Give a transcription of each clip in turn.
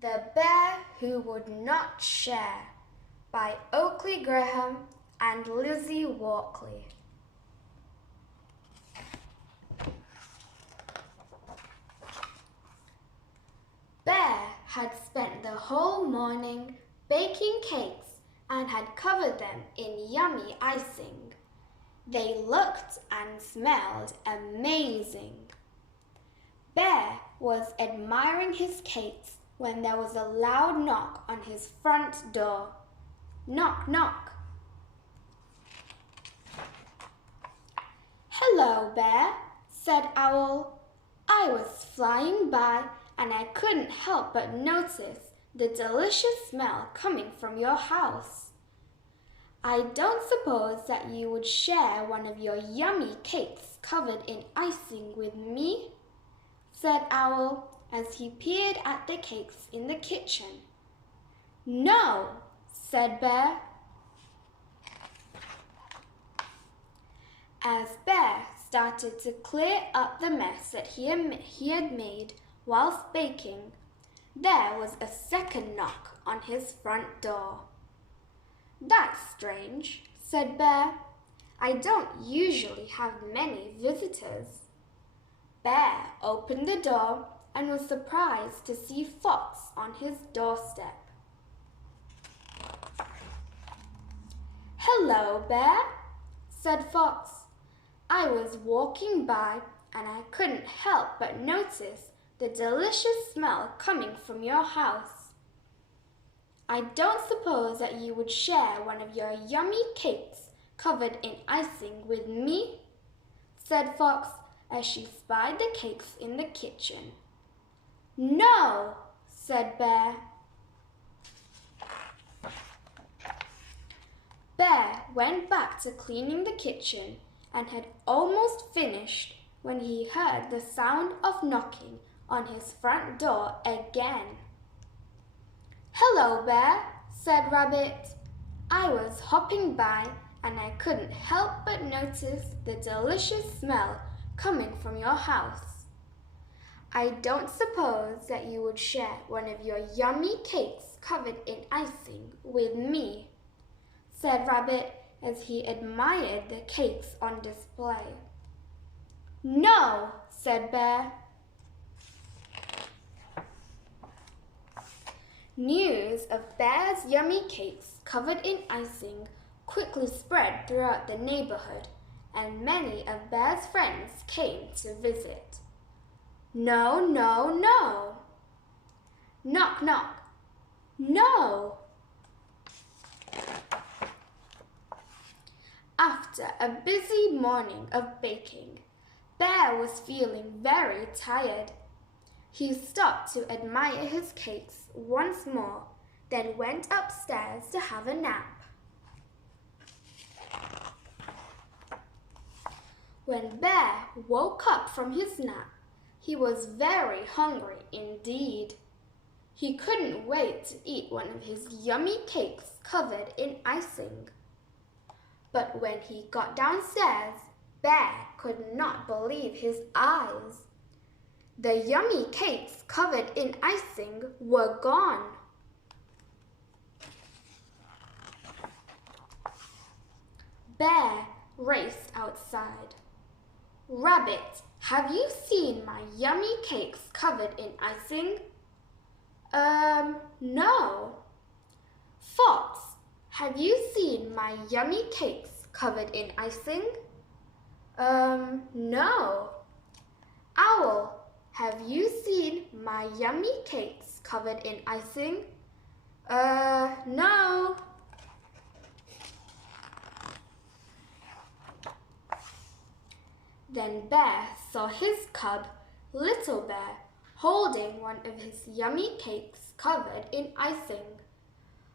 The Bear Who Would Not Share by Oakley Graham and Lizzie Walkley. Bear had spent the whole morning baking cakes and had covered them in yummy icing. They looked and smelled amazing. Bear was admiring his cakes when there was a loud knock on his front door. Knock, knock. "Hello, Bear," said Owl. "I was flying by and I couldn't help but notice the delicious smell coming from your house. I don't suppose that you would share one of your yummy cakes covered in icing with me?" said Owl as he peered at the cakes in the kitchen. "No," said Bear. As Bear started to clear up the mess that he had made whilst baking, there was a second knock on his front door. "That's strange," said Bear. "I don't usually have many visitors." Bear opened the door and was surprised to see Fox on his doorstep. "Hello, Bear," said Fox. "I was walking by and I couldn't help but notice the delicious smell coming from your house. I don't suppose that you would share one of your yummy cakes covered in icing with me?" said Fox as she spied the cakes in the kitchen. "No," said Bear. Bear went back to cleaning the kitchen and had almost finished when he heard the sound of knocking on his front door again. "Hello, Bear," said Rabbit. "I was hopping by and I couldn't help but notice the delicious smell coming from your house. I don't suppose that you would share one of your yummy cakes covered in icing with me?" said Rabbit as he admired the cakes on display. "No," said Bear. News of Bear's yummy cakes covered in icing quickly spread throughout the neighborhood, and many of Bear's friends came to visit. "No, no, no." "Knock, knock." "No." After a busy morning of baking, Bear was feeling very tired. He stopped to admire his cakes once more, then went upstairs to have a nap. When Bear woke up from his nap, he was very hungry indeed. He couldn't wait to eat one of his yummy cakes covered in icing. But when he got downstairs, Bear could not believe his eyes. The yummy cakes covered in icing were gone. Bear raced outside. "Rabbit, have you seen my yummy cakes covered in icing?" No." "Fox, have you seen my yummy cakes covered in icing?" No." "Owl, have you seen my yummy cakes covered in icing?" No." Then Bear saw his cub, Little Bear, holding one of his yummy cakes covered in icing.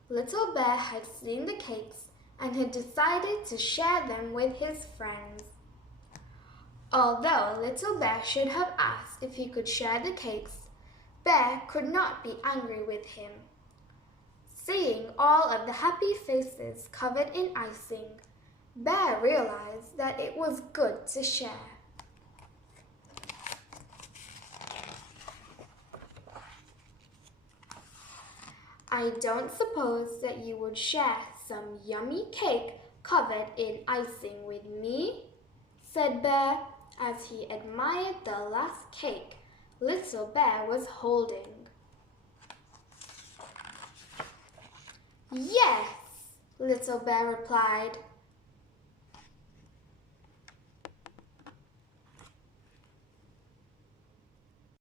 Little Bear had seen the cakes and had decided to share them with his friends. Although Little Bear should have asked if he could share the cakes, Bear could not be angry with him. Seeing all of the happy faces covered in icing, Bear realized that it was good to share. I don't suppose that you would share some yummy cake covered in icing with me? Said Bear, as he admired the last cake Little Bear was holding. Yes, Little Bear replied.